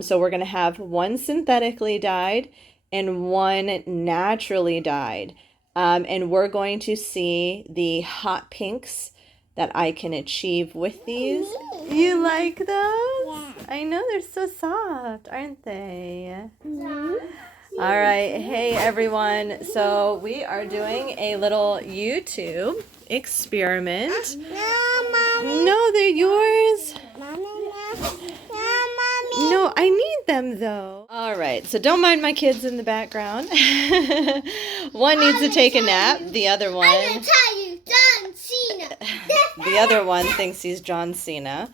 So we're going to have one synthetically dyed and one naturally dyed. And we're going to see the hot pinks that I can achieve with these. You like those? Yeah. I know, they're so soft, aren't they? All right, hey everyone. So we are doing a little YouTube experiment. No, Mommy. No, they're yours. Mommy, no. No, Mommy. No, I need them though. All right, so don't mind my kids in the background. One needs to take a nap. The other one. I'm gonna tell you, John Cena. The other one thinks he's John Cena.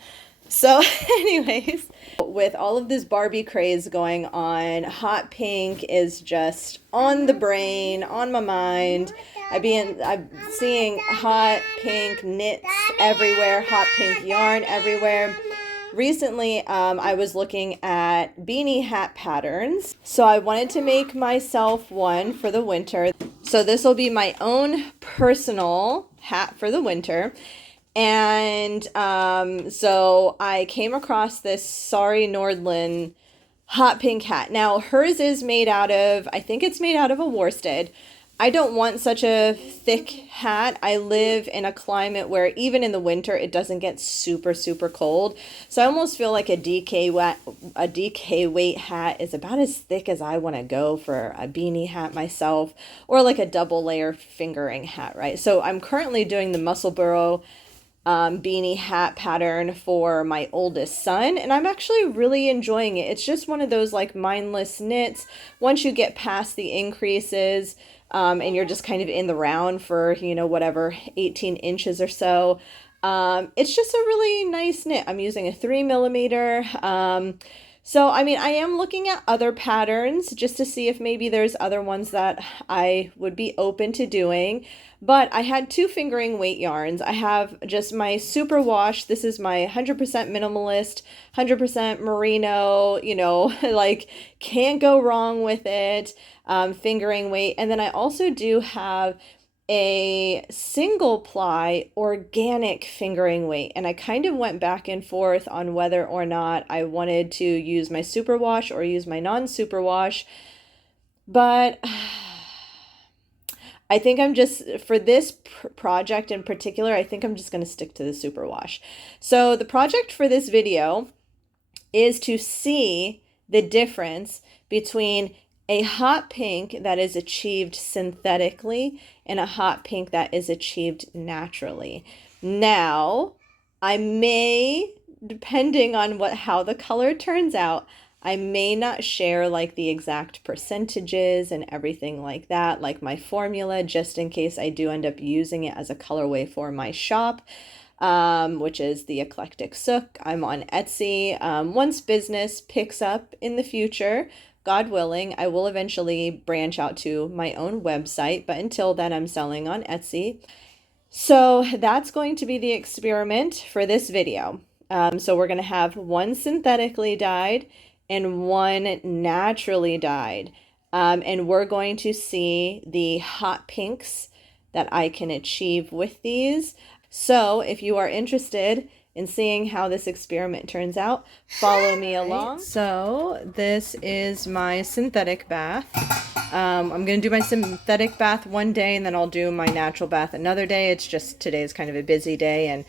So anyways, with all of this Barbie craze going on, hot pink is just on the brain, on my mind. I'm seeing hot pink knits everywhere, hot pink yarn everywhere. Recently, I was looking at beanie hat patterns. So I wanted to make myself one for the winter. So this will be my own personal hat for the winter. And so I came across this Sari Nordlund hot pink hat. Now hers is made out of, I think it's made out of a worsted. I don't want such a thick hat. I live in a climate where even in the winter it doesn't get super cold. So I almost feel like a DK weight hat is about as thick as I want to go for a beanie hat myself, or like a double layer fingering hat, right? So I'm currently doing the Musselburgh beanie hat pattern for my oldest son, and I'm actually really enjoying it. It's just one of those like mindless knits. Once you get past the increases, and you're just kind of in the round for, you know, whatever, 18 inches or so. It's just a really nice knit. I'm using a 3mm. So, I mean, I am looking at other patterns just to see if maybe there's other ones that I would be open to doing. But I had two fingering weight yarns. I have just my superwash. This is my 100% minimalist, 100% merino, you know, like can't go wrong with it, fingering weight. And then I also do have a single ply organic fingering weight, and I kind of went back and forth on whether or not I wanted to use my superwash or use my non-superwash, but I think I'm just, for this project in particular, I think I'm just going to stick to the superwash. So the project for this video is to see the difference between a hot pink that is achieved synthetically and a hot pink that is achieved naturally. Now, I may, depending on how the color turns out, I may not share like the exact percentages and everything like that, like my formula, just in case I do end up using it as a colorway for my shop, which is the Eclectic Sook. I'm on Etsy. Once business picks up in the future, God willing, I will eventually branch out to my own website, but until then I'm selling on Etsy. So that's going to be the experiment for this video. So we're going to have one synthetically dyed and one naturally dyed. And we're going to see the hot pinks that I can achieve with these. So if you are interested in seeing how this experiment turns out, follow me along. So this is my synthetic bath. I'm going to do my synthetic bath one day, and then I'll do my natural bath another day. It's just today's kind of a busy day, and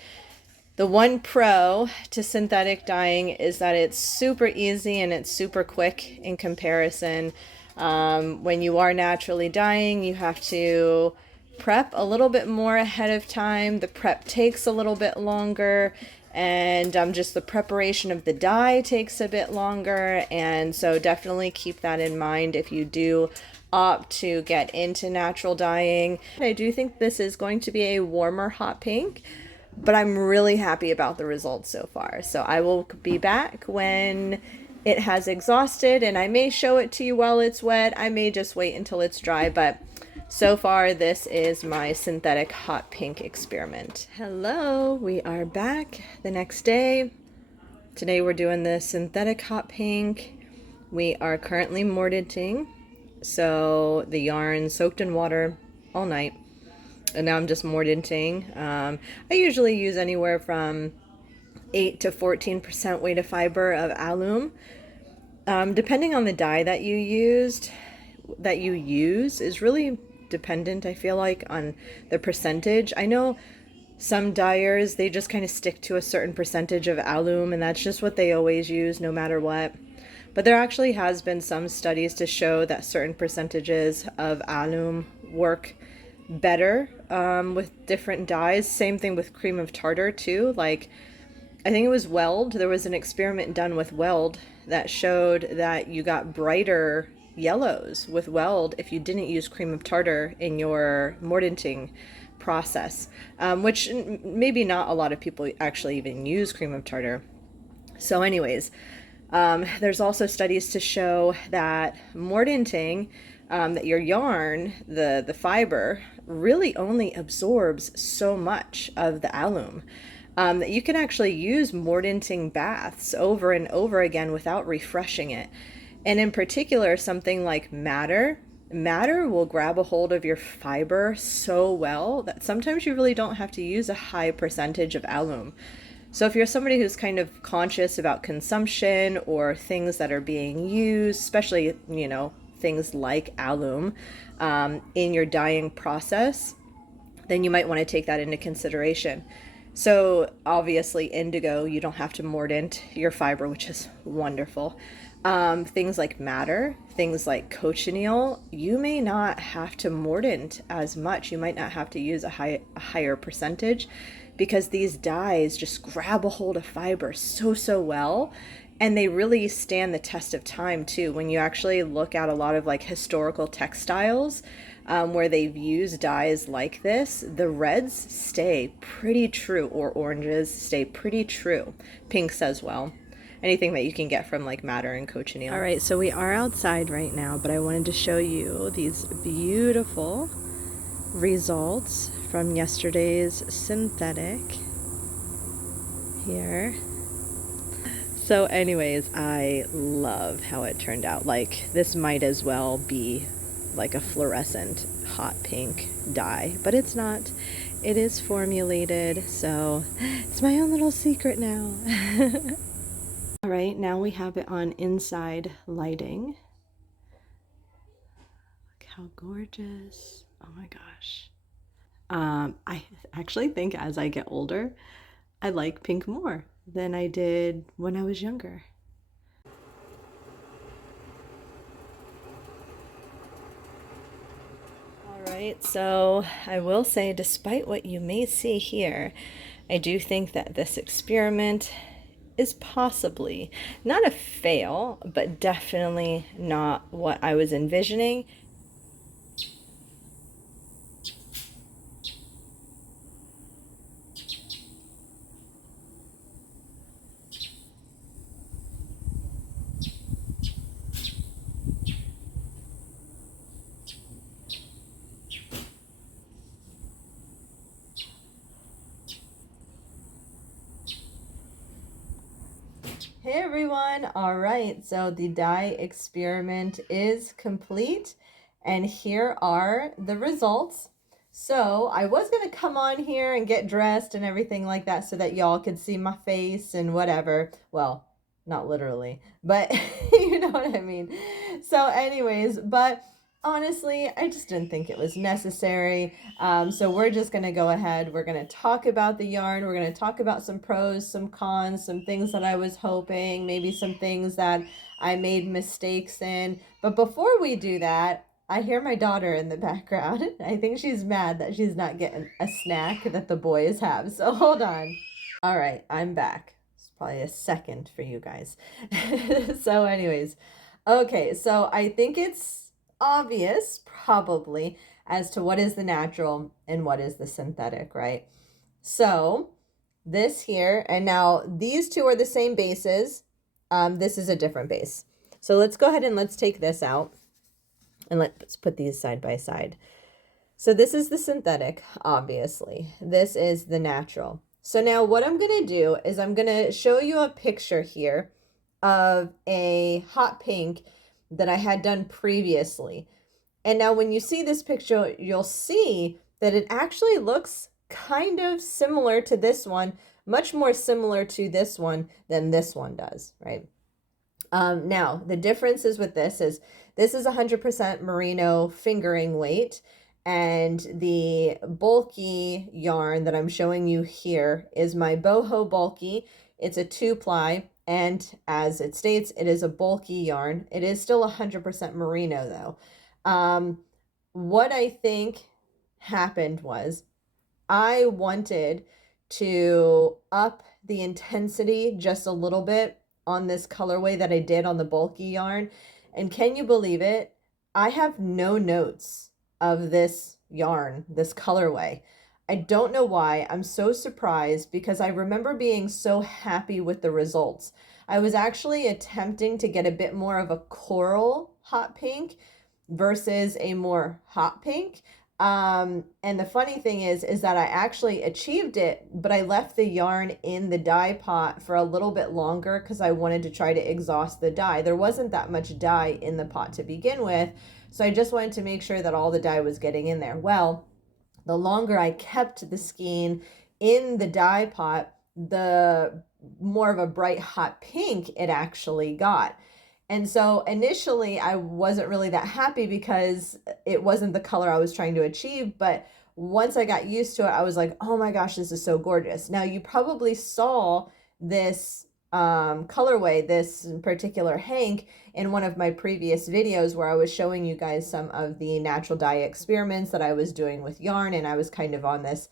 the one pro to synthetic dyeing is that it's super easy and it's super quick in comparison. When you are naturally dyeing, you have to prep a little bit more ahead of time. The prep takes a little bit longer, and just the preparation of the dye takes a bit longer, and so definitely keep that in mind if you do opt to get into natural dyeing. I do think this is going to be a warmer hot pink, but I'm really happy about the results so far. So I will be back when it has exhausted, and I may show it to you while it's wet. I may just wait until it's dry, but so far this is my synthetic hot pink experiment. Hello, we are back the next day. Today we're doing the synthetic hot pink. We are currently mordanting, so the yarn soaked in water all night. And now I'm just mordanting. I usually use anywhere from 8 to 14% weight of fiber of alum. Depending on the dye that you use is really dependent, I feel like, on the percentage. I know some dyers, they just kind of stick to a certain percentage of alum, and that's just what they always use no matter what. But there actually has been some studies to show that certain percentages of alum work better with different dyes. Same thing with cream of tartar too. Like, I think it was Weld. There was an experiment done with Weld that showed that you got brighter yellows with Weld if you didn't use cream of tartar in your mordanting process, which maybe not a lot of people actually even use cream of tartar. So anyways, there's also studies to show that mordanting, that your yarn, the fiber, really only absorbs so much of the alum. That you can actually use mordanting baths over and over again without refreshing it. And in particular, something like madder will grab a hold of your fiber so well that sometimes you really don't have to use a high percentage of alum. So if you're somebody who's kind of conscious about consumption or things that are being used, especially, things like alum in your dyeing process, then you might want to take that into consideration. So obviously indigo, you don't have to mordant your fiber, which is wonderful. Things like madder, things like cochineal, you may not have to mordant as much. You might not have to use a higher percentage, because these dyes just grab a hold of fiber so well, and they really stand the test of time too. When you actually look at a lot of like historical textiles, where they've used dyes like this, the reds stay pretty true, or oranges stay pretty true. Pinks as well. Anything that you can get from like madder and cochineal. All right, so we are outside right now, but I wanted to show you these beautiful results from yesterday's synthetic here. So anyways, I love how it turned out. Like, this might as well be like a fluorescent hot pink dye, but it's not. It is formulated, so it's my own little secret now. All right, now we have it on inside lighting. Look how gorgeous. Oh my gosh. I actually think as I get older, I like pink more than I did when I was younger. All right, so I will say, despite what you may see here, I do think that this experiment is possibly not a fail, but definitely not what I was envisioning. Hey everyone! All right, so the dye experiment is complete, and here are the results. So I was gonna come on here and get dressed and everything like that so that y'all could see my face and whatever. Well, not literally, but you know what I mean. So anyways, but honestly, I just didn't think it was necessary. So we're just going to go ahead. We're going to talk about the yarn. We're going to talk about some pros, some cons, some things that I was hoping, maybe some things that I made mistakes in. But before we do that, I hear my daughter in the background. I think she's mad that she's not getting a snack that the boys have. So hold on. All right, I'm back. It's probably a second for you guys. So anyways, okay, so I think it's obvious probably as to what is the natural and what is the synthetic, right? So this here, and now these two are the same bases. This is a different base. So let's go ahead and let's take this out and let's put these side by side. So this is the synthetic, obviously. This is the natural. So now what I'm going to do is I'm going to show you a picture here of a hot pink that I had done previously. And now when you see this picture, you'll see that it actually looks kind of similar to this one, much more similar to this one than this one does, right? Now, the differences with this is 100% merino fingering weight, and the bulky yarn that I'm showing you here is my boho bulky. It's a 2-ply, and as it states, it is a bulky yarn. It is still 100% merino though. What I think happened was I wanted to up the intensity just a little bit on this colorway that I did on the bulky yarn. And can you believe it? I have no notes of this yarn, this colorway. I don't know why. I'm so surprised because I remember being so happy with the results. I was actually attempting to get a bit more of a coral hot pink versus a more hot pink. And the funny thing is that I actually achieved it, but I left the yarn in the dye pot for a little bit longer because I wanted to try to exhaust the dye. There wasn't that much dye in the pot to begin with, so I just wanted to make sure that all the dye was getting in there. Well, the longer I kept the skein in the dye pot, the more of a bright hot pink it actually got. And so initially I wasn't really that happy because it wasn't the color I was trying to achieve. But once I got used to it, I was like, oh my gosh, this is so gorgeous. Now you probably saw this colorway, this particular hank, in one of my previous videos where I was showing you guys some of the natural dye experiments that I was doing with yarn. And I was kind of on this,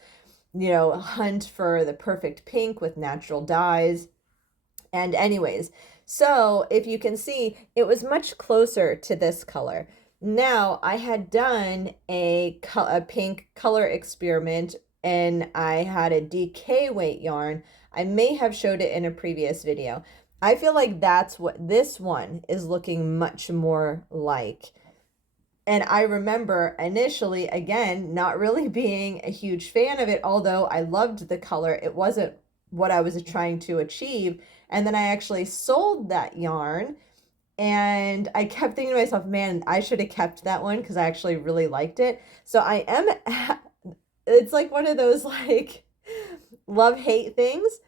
hunt for the perfect pink with natural dyes. And anyways, so if you can see, it was much closer to this color. Now I had done a pink color experiment and I had a DK weight yarn. I may have showed it in a previous video. I feel like that's what this one is looking much more like. And I remember initially, again, not really being a huge fan of it, although I loved the color. It wasn't what I was trying to achieve. And then I actually sold that yarn and I kept thinking to myself, man, I should have kept that one because I actually really liked it. So it's like one of those like love-hate things.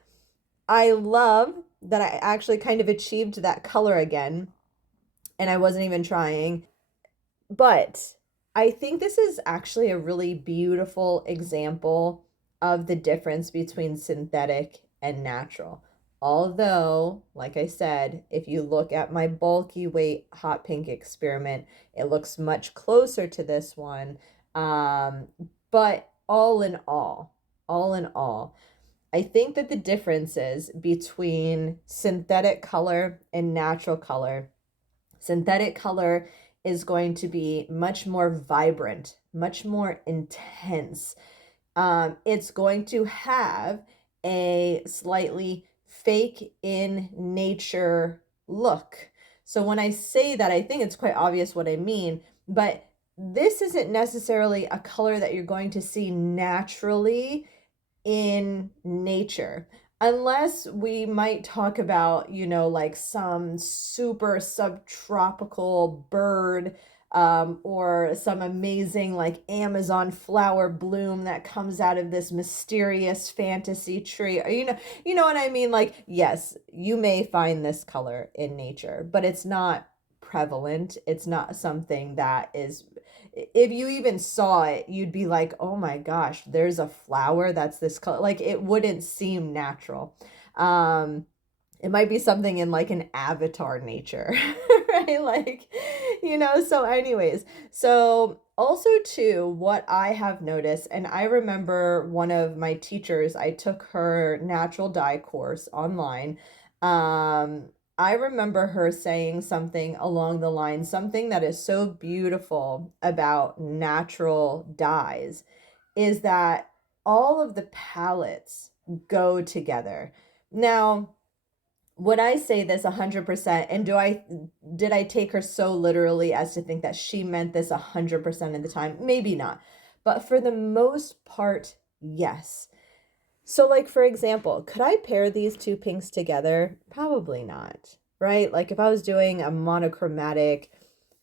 I love that I actually kind of achieved that color again and I wasn't even trying. But I think this is actually a really beautiful example of the difference between synthetic and natural. Although, like I said, if you look at my bulky weight hot pink experiment, it looks much closer to this one. But all in all, I think that the differences between synthetic color and natural color, synthetic color is going to be much more vibrant, much more intense. It's going to have a slightly fake in nature look. So when I say that, I think it's quite obvious what I mean, but this isn't necessarily a color that you're going to see naturally in nature. Unless we might talk about, like some super subtropical bird, or some amazing like Amazon flower bloom that comes out of this mysterious fantasy tree. Or, you know what I mean? Like, yes, you may find this color in nature, but it's not prevalent. It's not something that is, if you even saw it, you'd be like, oh my gosh, there's a flower that's this color. Like, it wouldn't seem natural. It might be something in like an avatar nature, right? Like, so anyways, so also too, what I have noticed, and I remember one of my teachers, I took her natural dye course online. I remember her saying something along the line, something that is so beautiful about natural dyes is that all of the palettes go together. Now, would I say this 100%? And did I take her so literally as to think that she meant this 100% of the time? Maybe not. But for the most part, yes. So like, for example, could I pair these two pinks together? Probably not, right? Like if I was doing a monochromatic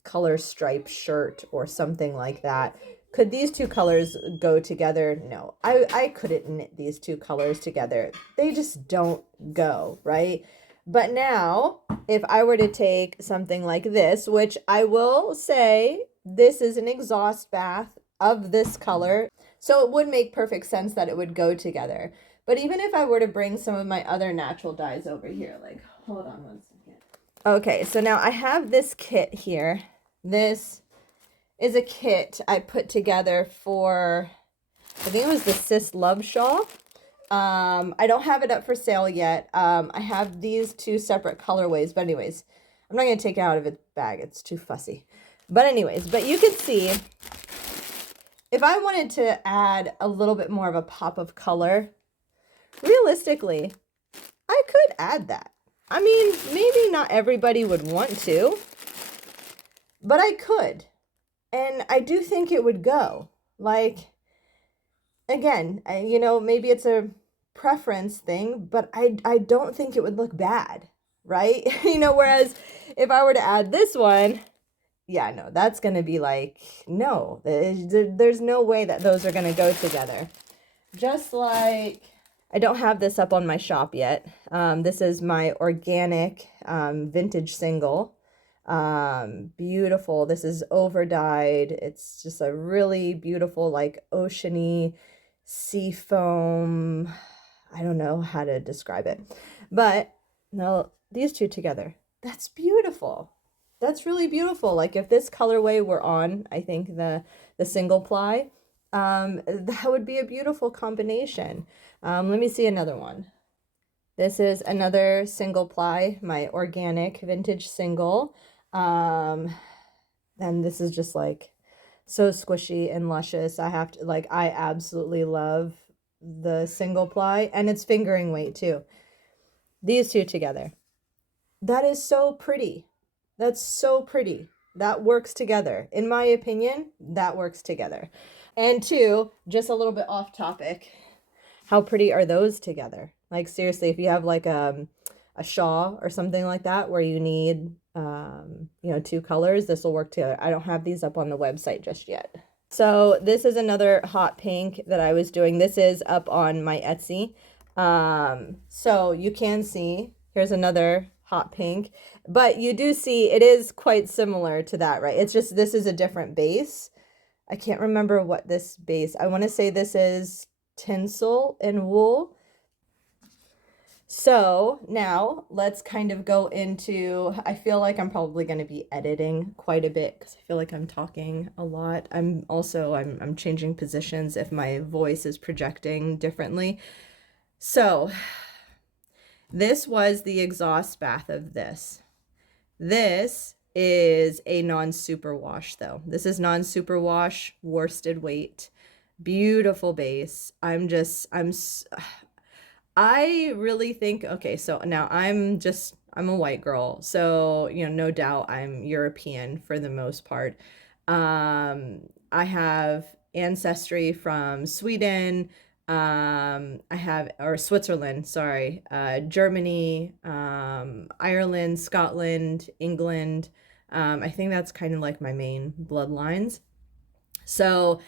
color stripe shirt or something like that, could these two colors go together? No, I couldn't knit these two colors together. They just don't go, right? But now, if I were to take something like this, which I will say, this is an exhaust bath of this color, so it would make perfect sense that it would go together. But even if I were to bring some of my other natural dyes over here, like, hold on one second. Okay, so now I have this kit here. This is a kit I put together for, I think it was the Sis Love Shawl. I don't have it up for sale yet. I have these two separate colorways, but anyways, I'm not going to take it out of its bag. It's too fussy. But anyways, but you can see, if I wanted to add a little bit more of a pop of color, realistically, I could add that. I mean, maybe not everybody would want to, but I could. And I do think it would go. Like, again, you know, maybe it's a preference thing, but I don't think it would look bad, right? You know, whereas if I were to add this one, yeah, no, that's going to be like, no, there's no way that those are going to go together. Just like, I don't have this up on my shop yet. This is my organic vintage single. Beautiful. This is over dyed. It's just a really beautiful, like oceany sea foam. I don't know how to describe it, but no, these two together, that's beautiful. That's really beautiful. Like if this colorway were on, I think the single ply, that would be a beautiful combination. Let me see another one. This is another single ply, my organic vintage single. And this is just like so squishy and luscious. I have to, like, I absolutely love the single ply, and it's fingering weight too. These two together, that is so pretty. That's so pretty. That works together. In my opinion, that works together. And two, just a little bit off topic, how pretty are those together? Like seriously, if you have like a shawl or something like that where you need you know, two colors, this will work together. I don't have these up on the website just yet. So this is another hot pink that I was doing. This is up on my Etsy. So you can see, here's another hot pink, but you do see it is quite similar to that, right? It's just, this is a different base. I can't remember what this base, I want to say this is tinsel and wool. So now let's kind of go into, I feel like I'm probably going to be editing quite a bit because I feel like I'm talking a lot. I'm changing positions if my voice is projecting differently. So this was the exhaust bath of this. This is a non-superwash though. This is non-superwash worsted weight. Beautiful base. I really think, okay, so now I'm a white girl. So, you know, no doubt I'm European for the most part. I have ancestry from Sweden, or Switzerland, sorry, Germany, Ireland, Scotland, England. I think that's kind of like my main bloodlines. So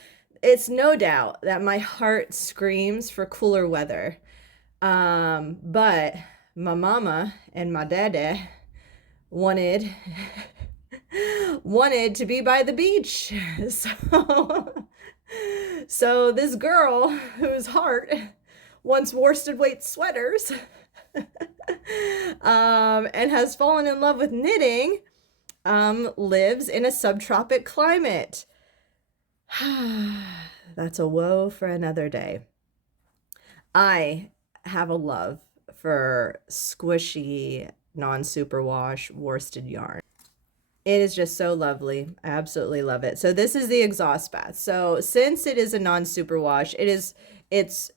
it's no doubt that my heart screams for cooler weather. But my mama and my daddy wanted to be by the beach. So this girl whose heart wants worsted weight sweaters and has fallen in love with knitting, lives in a subtropic climate. That's a woe for another day. I have a love for squishy, non-superwash worsted yarn. It is just so lovely. I absolutely love it. So this is the exhaust bath. So since it is a non-superwash, it's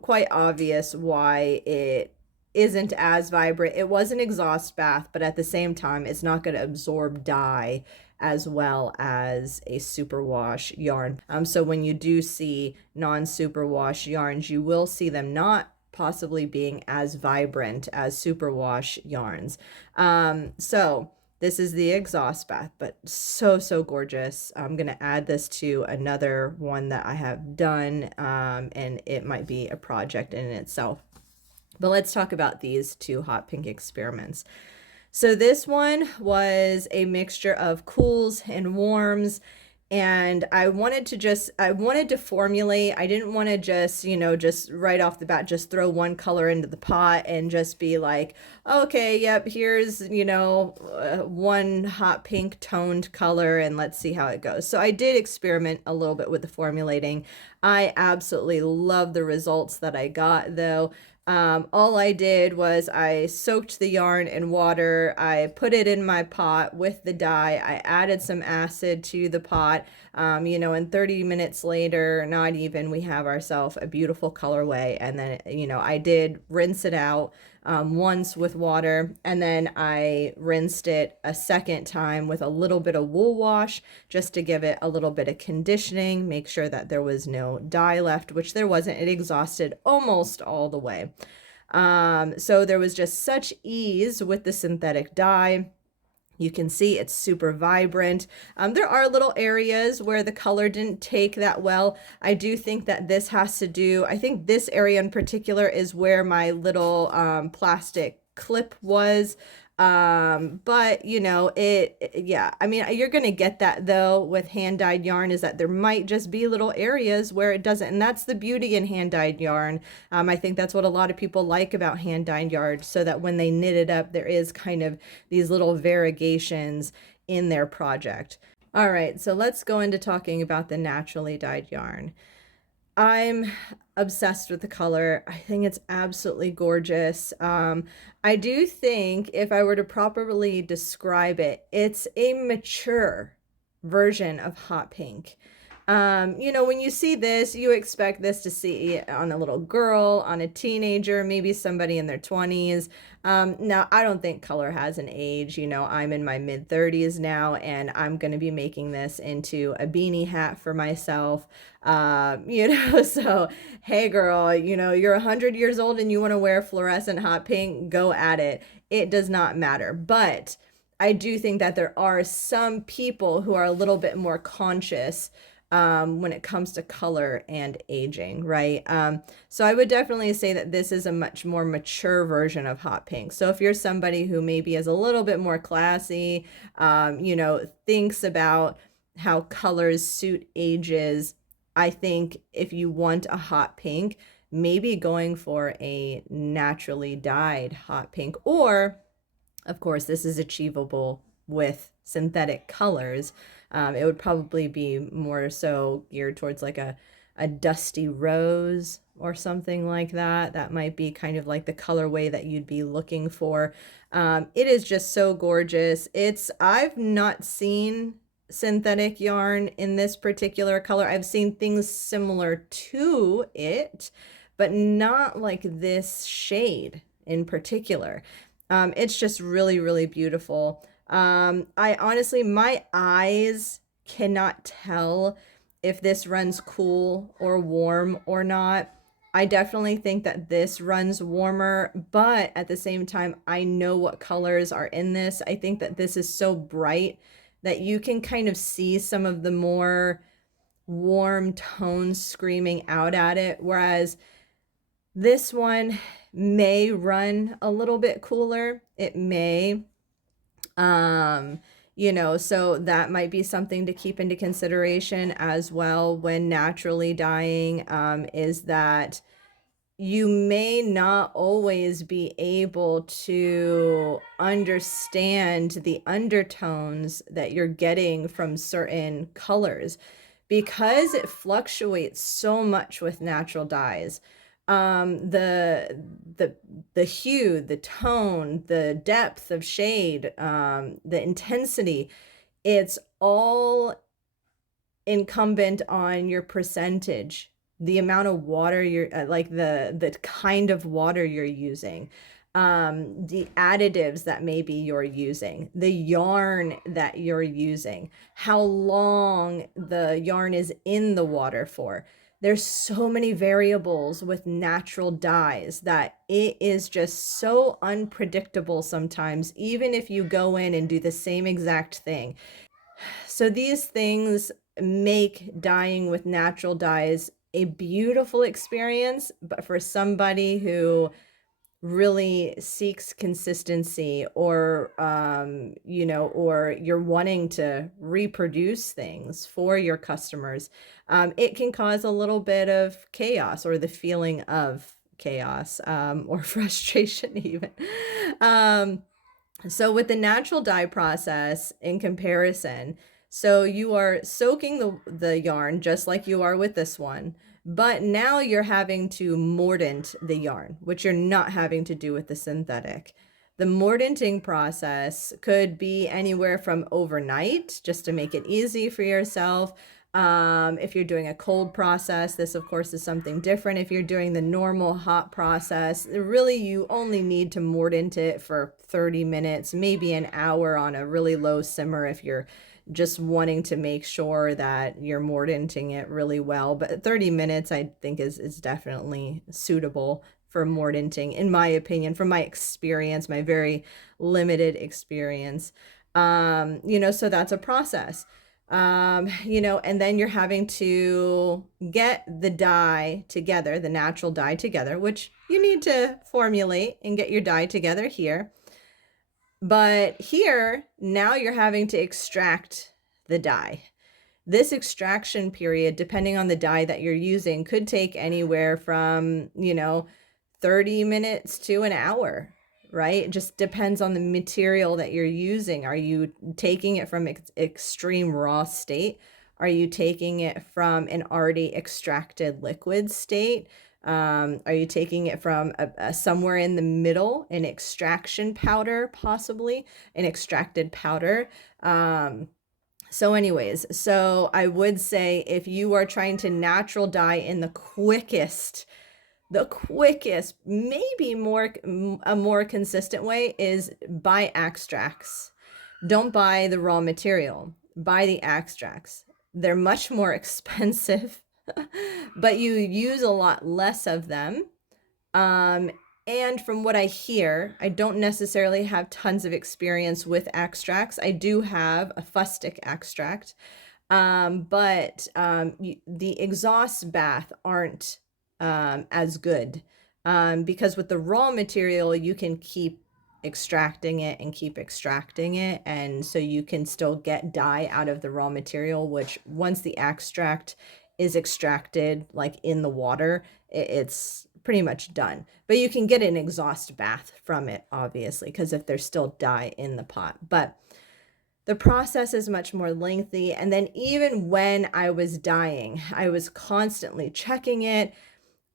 quite obvious why it isn't as vibrant. It was an exhaust bath, but at the same time, it's not going to absorb dye as well as a superwash yarn. So when you do see non-superwash yarns, you will see them not possibly being as vibrant as superwash yarns. So this is the exhaust bath, but so, so gorgeous. I'm going to add this to another one that I have done, and it might be a project in itself. But let's talk about these two hot pink experiments. So this one was a mixture of cools and warms, and I wanted to formulate. I didn't want to just, just right off the bat just throw one color into the pot and just be like, okay, yep, here's, one hot pink toned color and let's see how it goes. So I did experiment a little bit with the formulating. I absolutely love the results that I got though. All I did was I soaked the yarn in water. I put it in my pot with the dye. I added some acid to the pot. And 30 minutes later, not even, we have ourselves a beautiful colorway. And then, I did rinse it out once with water, and then I rinsed it a second time with a little bit of wool wash just to give it a little bit of conditioning, make sure that there was no dye left, which there wasn't. It exhausted almost all the way. So there was just such ease with the synthetic dye. You can see it's super vibrant. There are little areas where the color didn't take that well. I do think that this has to do, I think this area in particular is where my little plastic clip was. But yeah, I mean, you're gonna get that though with hand dyed yarn, is that there might just be little areas where it doesn't, and that's the beauty in hand dyed yarn. I think that's what a lot of people like about hand dyed yarn, so that when they knit it up, there is kind of these little variegations in their project. All right, so let's go into talking about the naturally dyed yarn. I'm obsessed with the color. I think it's absolutely gorgeous. I do think if I were to properly describe it, it's a mature version of hot pink. When you see this, you expect this to see it on a little girl, on a teenager, maybe somebody in their 20s. Now, I don't think color has an age. I'm in my mid 30s now, and I'm going to be making this into a beanie hat for myself. So, hey girl, you're 100 years old and you want to wear fluorescent hot pink, go at it. It does not matter. But I do think that there are some people who are a little bit more conscious when it comes to color and aging, right? So I would definitely say that this is a much more mature version of hot pink. So if you're somebody who maybe is a little bit more classy, thinks about how colors suit ages, I think if you want a hot pink, maybe going for a naturally dyed hot pink, or of course, this is achievable with synthetic colors. It would probably be more so geared towards like a dusty rose or something like that. That might be kind of like the colorway that you'd be looking for. It is just so gorgeous. I've not seen synthetic yarn in this particular color. I've seen things similar to it, but not like this shade in particular. It's just really, really beautiful. I honestly, my eyes cannot tell if this runs cool or warm or not. I definitely think that this runs warmer, but at the same time, I know what colors are in this. I think that this is so bright that you can kind of see some of the more warm tones screaming out at it, whereas this one may run a little bit cooler. It may. So that might be something to keep into consideration as well when naturally dyeing, is that you may not always be able to understand the undertones that you're getting from certain colors because it fluctuates so much with natural dyes. The hue, the tone, the depth of shade, the intensity, it's all incumbent on your percentage, the amount of water you're like the kind of water you're using, the additives that maybe you're using, the yarn that you're using, how long the yarn is in the water for. There's so many variables with natural dyes that it is just so unpredictable sometimes, even if you go in and do the same exact thing. So these things make dyeing with natural dyes a beautiful experience, but for somebody who really seeks consistency, or or you're wanting to reproduce things for your customers, it can cause a little bit of chaos, or the feeling of chaos, or frustration even. um, so with the natural dye process in comparison, so you are soaking the yarn just like you are with this one, but now you're having to mordant the yarn, which you're not having to do with the synthetic. The mordanting process could be anywhere from overnight, just to make it easy for yourself. If you're doing a cold process, this of course is something different. If you're doing the normal hot process, really you only need to mordant it for 30 minutes, maybe an hour on a really low simmer if you're just wanting to make sure that you're mordanting it really well. But 30 minutes I think is definitely suitable for mordanting, in my opinion, from my experience, my very limited experience. So that's a process. And then you're having to get the dye together, the natural dye together, which you need to formulate and get your dye together here. But here, now you're having to extract the dye. This extraction period, depending on the dye that you're using, could take anywhere from, 30 minutes to an hour, right? It just depends on the material that you're using. Are you taking it from extreme raw state? Are you taking it from an already extracted liquid state? Are you taking it from somewhere in the middle, an extraction powder, possibly an extracted powder? So anyways, so I would say if you are trying to natural dye in the quickest, maybe a more consistent way, is buy extracts. Don't buy the raw material, buy the extracts. They're much more expensive, but you use a lot less of them. And from what I hear, I don't necessarily have tons of experience with extracts. I do have a fustic extract, but the exhaust bath aren't as good, because with the raw material, you can keep extracting it and keep extracting it. And so you can still get dye out of the raw material, which once the extract is extracted, like in the water, it's pretty much done. But you can get an exhaust bath from it, obviously, because if there's still dye in the pot. But the process is much more lengthy. And then even when I was dyeing, I was constantly checking it.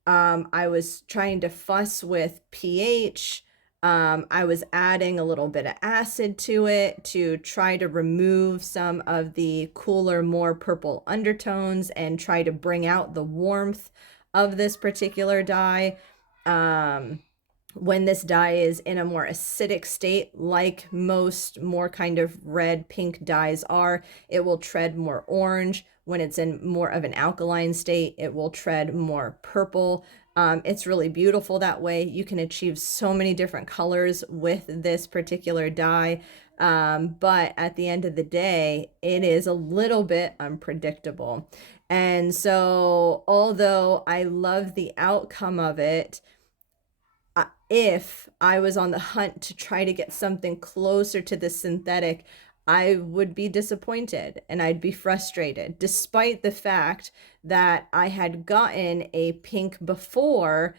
I was trying to fuss with pH. I was adding a little bit of acid to it to try to remove some of the cooler, more purple undertones and try to bring out the warmth of this particular dye. When this dye is in a more acidic state, like most more kind of red pink dyes are, it will tread more orange. When it's in more of an alkaline state, it will tread more purple. It's really beautiful that way. You can achieve so many different colors with this particular dye. But at the end of the day, it is a little bit unpredictable. And so, although I love the outcome of it, if I was on the hunt to try to get something closer to the synthetic, I would be disappointed and I'd be frustrated, despite the fact that I had gotten a pink before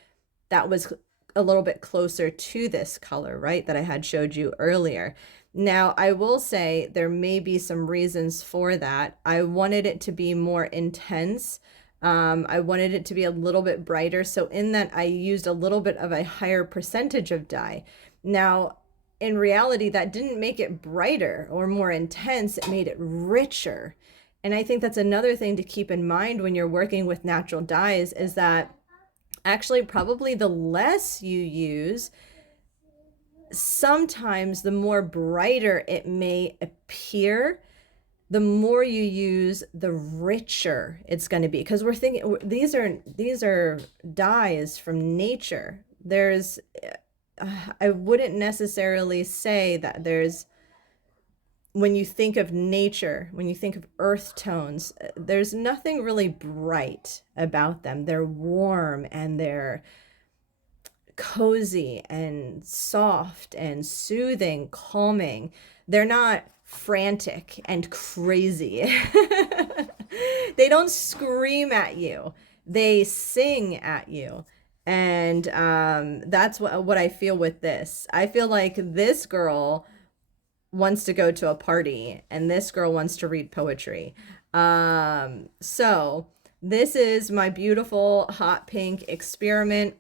that was a little bit closer to this color, right, that I had showed you earlier. Now, I will say there may be some reasons for that. I wanted it to be more intense. I wanted it to be a little bit brighter. So in that, I used a little bit of a higher percentage of dye. Now, in reality, that didn't make it brighter or more intense. It made it richer. And I think that's another thing to keep in mind when you're working with natural dyes, is that actually probably the less you use, sometimes the more brighter it may appear. The more you use, the richer it's going to be, because we're thinking these are dyes from nature. There's I wouldn't necessarily say that there's, when you think of nature, when you think of earth tones, there's nothing really bright about them. They're warm and they're cozy and soft and soothing, calming. They're not frantic and crazy. They don't scream at you. They sing at you. And that's what I feel with this. I feel like this girl wants to go to a party and this girl wants to read poetry. So this is my beautiful hot pink experiment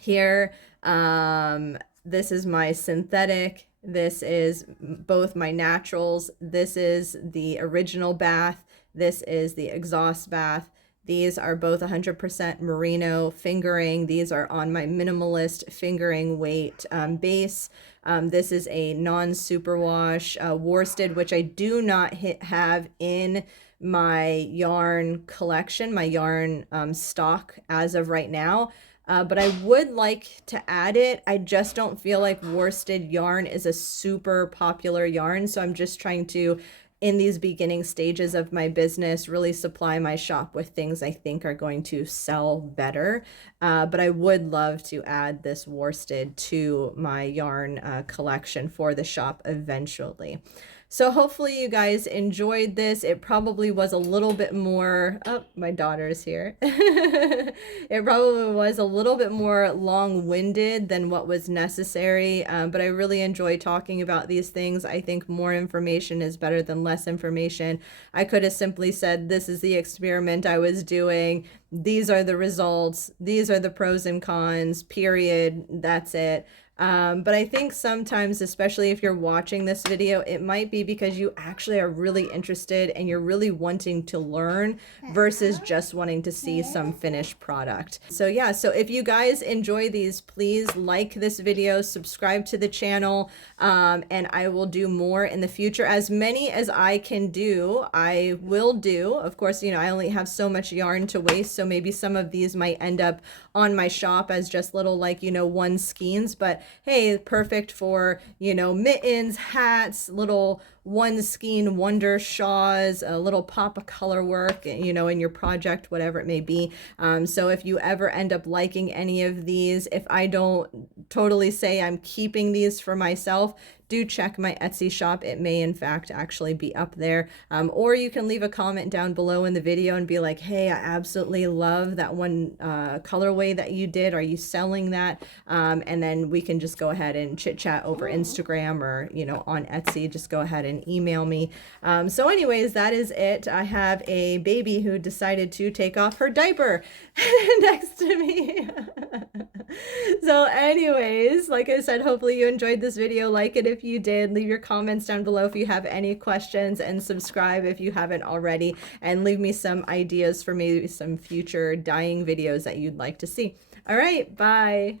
here. This is my synthetic. This is both my naturals. This is the original bath. This is the exhaust bath. These are both 100% merino fingering. These are on my minimalist fingering weight base. This is a non-superwash worsted, which I do not have in my yarn collection, my yarn stock as of right now. But I would like to add it. I just don't feel like worsted yarn is a super popular yarn. So I'm just trying to, in these beginning stages of my business, really supply my shop with things I think are going to sell better. But I would love to add this worsted to my yarn collection for the shop eventually. So hopefully you guys enjoyed this. It probably was a little bit more, oh, my daughter's here. It probably was a little bit more long-winded than what was necessary, but I really enjoy talking about these things. I think more information is better than less information. I could have simply said, this is the experiment I was doing. These are the results. These are the pros and cons, period. That's it. But I think sometimes, especially if you're watching this video, it might be because you actually are really interested and you're really wanting to learn versus just wanting to see some finished product. So yeah, so if you guys enjoy these, please like this video, subscribe to the channel, and I will do more in the future. As many as I can do, I will do. Of course, you know, I only have so much yarn to waste, so maybe some of these might end up on my shop as just little, like, you know, one skeins, but hey, perfect for, you know, mittens, hats, little one skein wonder shawls, a little pop of color work, you know, in your project, whatever it may be. So if you ever end up liking any of these, if I don't totally say I'm keeping these for myself, do check my Etsy shop. It may in fact actually be up there. Or you can leave a comment down below in the video and be like, hey, I absolutely love that one colorway that you did. Are you selling that? And then we can just go ahead and chit chat over Instagram or, you know, on Etsy. Just go ahead and email me. So anyways, that is it. I have a baby who decided to take off her diaper next to me. So anyways, like I said, hopefully you enjoyed this video. Like it if you did. Leave your comments down below if you have any questions, and subscribe if you haven't already, and leave me some ideas for maybe some future dyeing videos that you'd like to see. All right, bye.